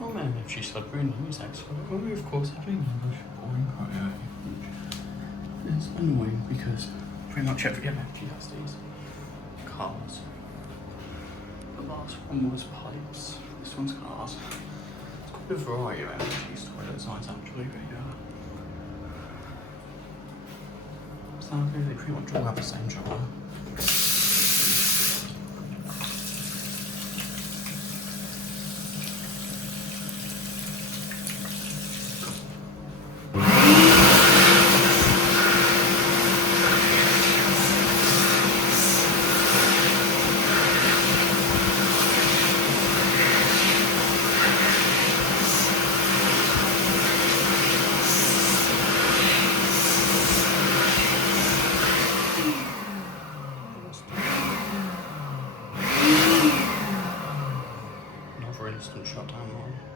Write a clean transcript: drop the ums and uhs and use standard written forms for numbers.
Oh man, MFG Sudbury news expert. Well, we of course have English boring Kuaierte, which is annoying because pretty much every MFG has these cars. The last one was pipes. This one's cars. It's got a bit of variety of MFG toilet designs actually, but yeah. Sadly, they pretty much all have the same genre. Instant shutdown line.